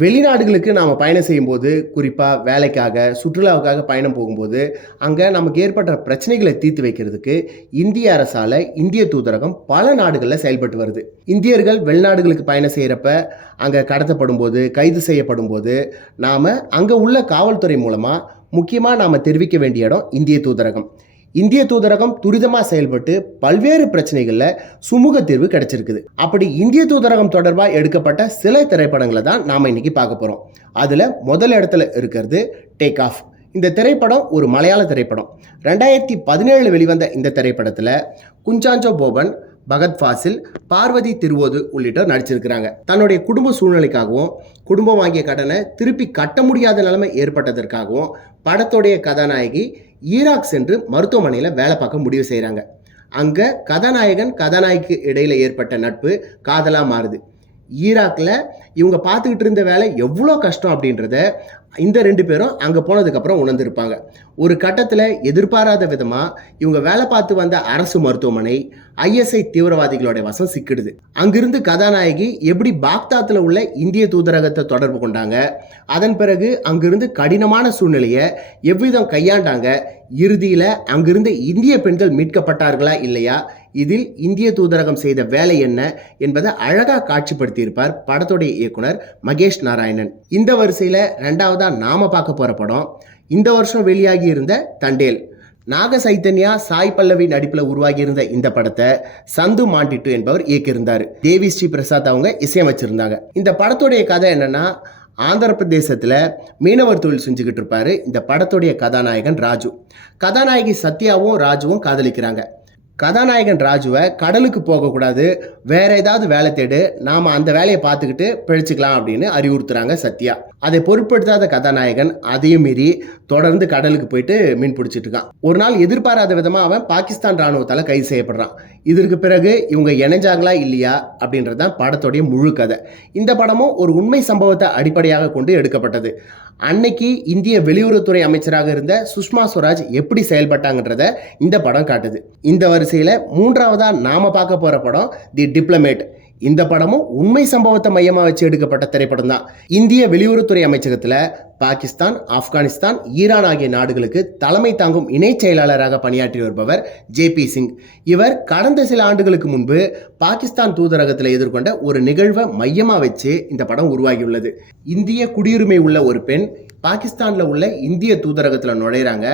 வெளிநாடுகளுக்கு நாம் பயணம் செய்யும்போது குறிப்பாக வேலைக்காக சுற்றுலாவுக்காக பயணம் போகும்போது அங்கே நமக்கு ஏற்பட்ட பிரச்சனைகளை தீர்த்து வைக்கிறதுக்கு இந்திய அரசால் இந்திய தூதரகம் பல நாடுகளில் செயல்பட்டு வருது. இந்தியர்கள் வெளிநாடுகளுக்கு பயணம் செய்கிறப்ப அங்கே கடத்தப்படும் போது கைது செய்யப்படும் போது நாம் அங்கே உள்ள காவல்துறை மூலமாக முக்கியமாக நாம் தெரிவிக்க வேண்டிய இடம் இந்திய தூதரகம். இந்திய தூதரகம் துரிதமாக செயல்பட்டு பல்வேறு பிரச்சனைகளில் சுமூக தீர்வு கிடைச்சிருக்குது. அப்படி இந்திய தூதரகம் தொடர்பாக எடுக்கப்பட்ட சில திரைப்படங்களை தான் நாம் இன்னைக்கு பார்க்க போகிறோம் அதில் முதல் இடத்துல இருக்கிறது டேக் ஆஃப் இந்த திரைப்படம் ஒரு மலையாள திரைப்படம். ரெண்டாயிரத்தி பதினேழில் வெளிவந்த இந்த திரைப்படத்தில் குஞ்சாஞ்சோ போபன் பகத் ஃபாசில் பார்வதி திருவோது உள்ளிட்டோர் நடிச்சிருக்கிறாங்க. தன்னுடைய குடும்ப சூழ்நிலைக்காகவும் குடும்பம் வாங்கிய கடனை திருப்பி கட்ட முடியாத நிலைமை ஏற்பட்டதற்காகவும் படத்துடைய கதாநாயகி ஈராக் சென்று மருத்துவமனையில் வேலை பார்க்க முடிவு செய்கிறாங்க அங்கே கதாநாயகன் கதாநாயகிக்கு இடையில ஏற்பட்ட நட்பு காதலாக மாறுது. ஈராக்கில் இவங்க பார்த்துக்கிட்டு இருந்த வேலை எவ்வளோ கஷ்டம் அப்படின்றத இந்த ரெண்டு பேரும் அங்கே போனதுக்கப்புறம் உணர்ந்திருப்பாங்க. ஒரு கட்டத்தில் எதிர்பாராத விதமாக இவங்க வேலை பார்த்து வந்த அரசு மருத்துவமனை ஐஎஸ்ஐ தீவிரவாதிகளோட வசம் சிக்கிடுது. அங்கிருந்து கதாநாயகி எப்படி பாக்தாத்தில் உள்ள இந்திய தூதரகத்தை தொடர்பு கொண்டாங்க அதன் பிறகு அங்கிருந்து கடினமான சூழ்நிலையை எவ்விதம் கையாண்டாங்க இறுதியில் அங்கிருந்து இந்திய பெண்கள் மீட்கப்பட்டார்களா இல்லையா இதில் இந்திய தூதரகம் செய்த வேலை என்ன என்பதை அழகாக காட்சிப்படுத்தியிருப்பார் படத்துடைய இயக்குனர் மகேஷ் நாராயணன். இந்த வரிசையில் ரெண்டாவதாக நாம் பார்க்க போகிற படம். இந்த வருஷம் வெளியாகி இருந்த தண்டேல். நாக சைத்தன்யா சாய் பல்லவி நடிப்பில் உருவாகியிருந்த இந்த படத்தை சந்து மாண்டிட்டு என்பவர் இயக்கியிருந்தார். தேவி ஸ்ரீ பிரசாத் அவங்க இசையமைச்சிருந்தாங்க. இந்த படத்துடைய கதை என்னன்னா ஆந்திர பிரதேசத்தில் மீனவர் தொழில் செஞ்சுக்கிட்டு இருப்பாரு இந்த படத்துடைய கதாநாயகன் ராஜு. கதாநாயகி சத்யாவும் ராஜுவும் காதலிக்கிறாங்க. கதாநாயகன் ராஜுவை கடலுக்கு போகக்கூடாது. வேற ஏதாவது வேலை தேடு. நாம் அந்த வேலையை பார்த்துக்கிட்டு பிழைச்சிக்கலாம் அப்படின்னு அறிவுறுத்துறாங்க சத்யா. அதை பொருட்படுத்தாத கதாநாயகன் அதையும் மீறி தொடர்ந்து கடலுக்கு போயிட்டு மீன் பிடிச்சிட்டு இருக்கான். ஒரு நாள் எதிர்பாராத விதமாக அவன் பாகிஸ்தான் ராணுவத்தால் கைது செய்யப்படுறான். இதற்கு பிறகு இவங்க இணைஞ்சாங்களா இல்லையா அப்படின்றது தான் படத்துடைய முழு கதை. இந்த படமும் ஒரு உண்மை சம்பவத்தை அடிப்படையாக கொண்டு எடுக்கப்பட்டது. அன்னைக்கு இந்திய வெளியுறவுத்துறை அமைச்சராக இருந்த சுஷ்மா ஸ்வராஜ் எப்படி செயல்பட்டாங்கன்றத இந்த படம் காட்டுது. இந்த வரிசையில் மூன்றாவதாக நாம் பார்க்க போகிற படம் தி டிப்ளமேட். இந்த படமும் உண்மை சம்பவத்தை மையமாக வச்சு எடுக்கப்பட்ட திரைப்படம் தான். இந்திய வெளியுறவுத்துறை அமைச்சகத்தில் பாகிஸ்தான் ஆப்கானிஸ்தான் ஈரான் ஆகிய நாடுகளுக்கு தலைமை தாங்கும் இணைச் செயலாளராக பணியாற்றி வருபவர் ஜேபி சிங். இவர் கடந்த சில ஆண்டுகளுக்கு முன்பு பாகிஸ்தான் தூதரகத்தில் எதிர்கொண்ட ஒரு நிகழ்வை மையமாக வச்சு இந்த படம் உருவாகியுள்ளது. இந்திய குடியுரிமை உள்ள ஒரு பெண் பாகிஸ்தானில் உள்ள இந்திய தூதரகத்தில் நுழையிறாங்க.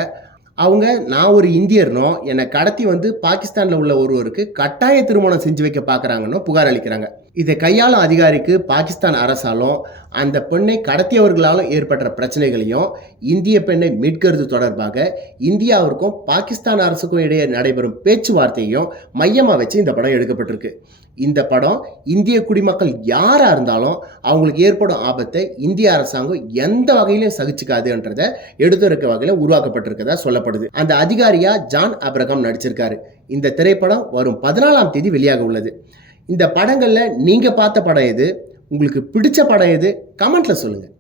அவங்க நான் ஒரு இந்தியர்னோ என்னை கடத்தி வந்து பாகிஸ்தானில் உள்ள ஒருவருக்கு கட்டாய திருமணம் செஞ்சு வைக்க பார்க்குறாங்கன்னோ புகார் அளிக்கிறாங்க. இதை கையாளும் அதிகாரிக்கு பாகிஸ்தான் அரசாலும் அந்த பெண்ணை கடத்தியவர்களாலும் ஏற்பட்ட பிரச்சனைகளையும் இந்திய பெண்ணை மீட்கிறது தொடர்பாக இந்தியாவிற்கும் பாகிஸ்தான் அரசுக்கும் இடையே நடைபெறும் பேச்சுவார்த்தையும் மையமாக வச்சு இந்த படம் எடுக்கப்பட்டிருக்கு. இந்த படம் இந்திய குடிமக்கள் யாராக இருந்தாலும் அவங்களுக்கு ஏற்படும் ஆபத்தை இந்திய அரசாங்கம் எந்த வகையிலும் சகிச்சுக்காதுன்றதை எடுத்துரைக்க வகையில் உருவாக்கப்பட்டிருக்கதா சொல்லப்படுது. அந்த அதிகாரியா ஜான் அப்ரகாம் நடிச்சிருக்காரு. இந்த திரைப்படம் வரும் பதினாலாம் தேதி வெளியாக உள்ளது. இந்த படங்களில் நீங்கள் பார்த்த படம் எது? உங்களுக்கு பிடிச்ச படம் எது? கமெண்ட்டில் சொல்லுங்கள்